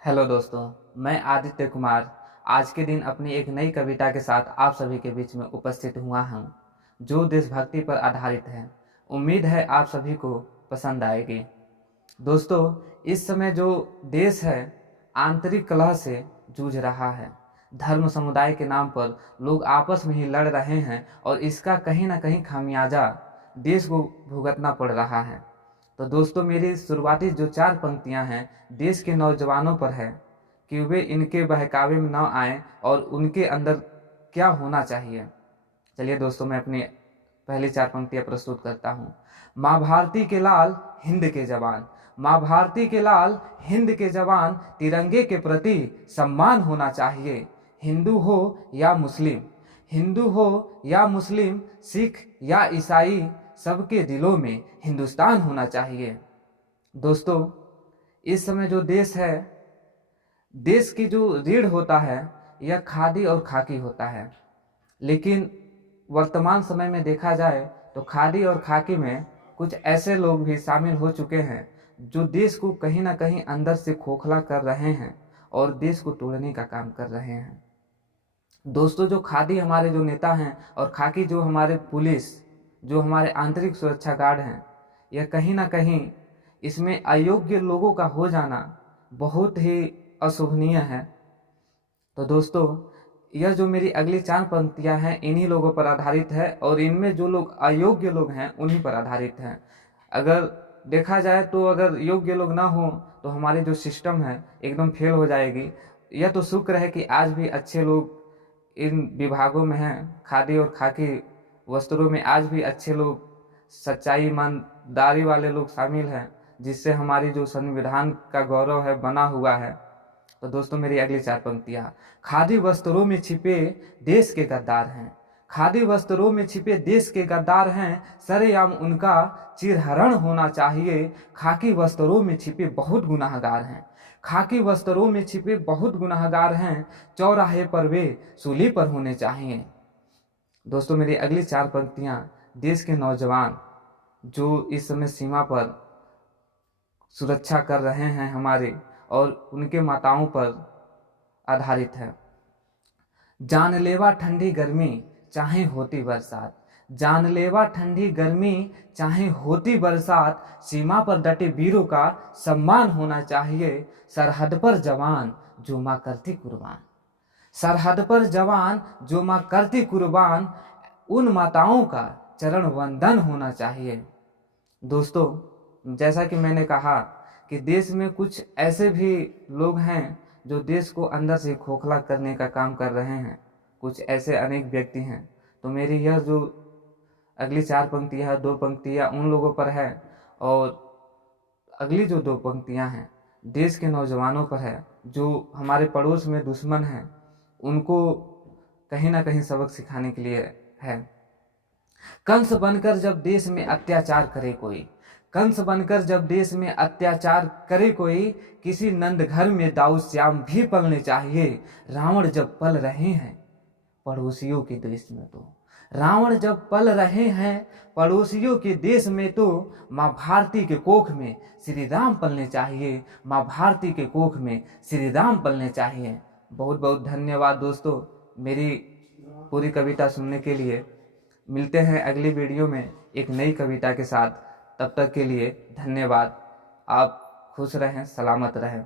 Hello दोस्तों, मैं आदित्य कुमार आज के दिन अपनी एक नई कविता के साथ आप सभी के बीच में उपस्थित हुआ हूँ, जो देशभक्ति पर आधारित है। उम्मीद है आप सभी को पसंद आएगी। दोस्तों, इस समय जो देश है आंतरिक कलह से जूझ रहा है। धर्म समुदाय के नाम पर लोग आपस में ही लड़ रहे हैं और इसका कहीं ना कहीं खामियाजा देश को भुगतना पड़ रहा है। तो दोस्तों, मेरी शुरुआती जो 4 पंक्तियां हैं देश के नौजवानों पर है कि वे इनके बहकावे में न आएं और उनके अंदर क्या होना चाहिए। चलिए दोस्तों, मैं अपनी पहली 4 पंक्तियां प्रस्तुत करता हूँ। माँ भारती के लाल हिंद के जवान, माँ भारती के लाल हिंद के जवान, तिरंगे के प्रति सम्मान होना चाहिए। हिंदू हो या मुस्लिम, हिंदू हो या मुस्लिम, सिख या ईसाई, सबके दिलों में हिंदुस्तान होना चाहिए। दोस्तों, इस समय जो देश है, देश की जो रीढ़ होता है यह खादी और खाकी होता है। लेकिन वर्तमान समय में देखा जाए तो खादी और खाकी में कुछ ऐसे लोग भी शामिल हो चुके हैं जो देश को कहीं ना कहीं अंदर से खोखला कर रहे हैं और देश को तोड़ने का काम कर रहे हैं। दोस्तों, जो खादी हमारे जो नेता हैं और खाकी जो हमारे पुलिस, जो हमारे आंतरिक सुरक्षा गार्ड हैं, यह कहीं ना कहीं इसमें अयोग्य लोगों का हो जाना बहुत ही अशोभनीय है। तो दोस्तों, यह जो मेरी अगली 4 पंक्तियां हैं इन्हीं लोगों पर आधारित है और इनमें जो लोग अयोग्य लोग हैं उन्हीं पर आधारित हैं। अगर देखा जाए तो अगर योग्य लोग ना हो तो हमारी जो सिस्टम है एकदम फेल हो जाएगी। यह तो शुक्र है कि आज भी अच्छे लोग इन विभागों में हैं। खादी और खाकी वस्त्रों में आज भी अच्छे लोग, सच्चाई ईमानदारी वाले लोग शामिल हैं, जिससे हमारी जो संविधान का गौरव है बना हुआ है। तो दोस्तों, मेरी अगली 4 पंक्तियां। खादी वस्त्रों में छिपे देश के गद्दार हैं, खादी वस्त्रों में छिपे देश के गद्दार हैं, सरेआम उनका चिरहरण होना चाहिए। खाकी वस्त्रों में छिपे बहुत गुनाहगार हैं, खाकी वस्त्रों में छिपे बहुत गुनाहगार हैं, चौराहे पर वे सूली पर होने चाहिए। दोस्तों, मेरी अगली 4 पंक्तियां देश के नौजवान जो इस समय सीमा पर सुरक्षा कर रहे हैं हमारे और उनके माताओं पर आधारित है। जानलेवा ठंडी गर्मी चाहे होती बरसात, जानलेवा ठंडी गर्मी चाहे होती बरसात, सीमा पर डटे वीरों का सम्मान होना चाहिए। सरहद पर जवान जो मां करती कुर्बान, सरहद पर जवान जो मां करती कुर्बान, उन माताओं का चरण वंदन होना चाहिए। दोस्तों, जैसा कि मैंने कहा कि देश में कुछ ऐसे भी लोग हैं जो देश को अंदर से खोखला करने का काम कर रहे हैं। कुछ ऐसे अनेक व्यक्ति हैं। तो मेरी यह जो अगली 4 पंक्तियां, 2 पंक्तियां उन लोगों पर है और अगली जो 2 पंक्तियां हैं देश के नौजवानों पर है जो हमारे पड़ोस में दुश्मन हैं, उनको कहीं ना कहीं सबक सिखाने के लिए है। कंस बनकर जब देश में अत्याचार करे कोई, कंस बनकर जब देश में अत्याचार करे कोई, किसी नंद घर में दाऊद श्याम भी पलने चाहिए। रावण जब पल रहे हैं पड़ोसियों के देश में, तो रावण जब पल रहे हैं पड़ोसियों के देश में, तो माँ भारती के कोख में श्री राम पलने चाहिए, माँ भारती के कोख में श्री राम पलने चाहिए। बहुत बहुत धन्यवाद दोस्तों मेरी पूरी कविता सुनने के लिए। मिलते हैं अगली वीडियो में एक नई कविता के साथ। तब तक के लिए धन्यवाद। आप खुश रहें, सलामत रहें।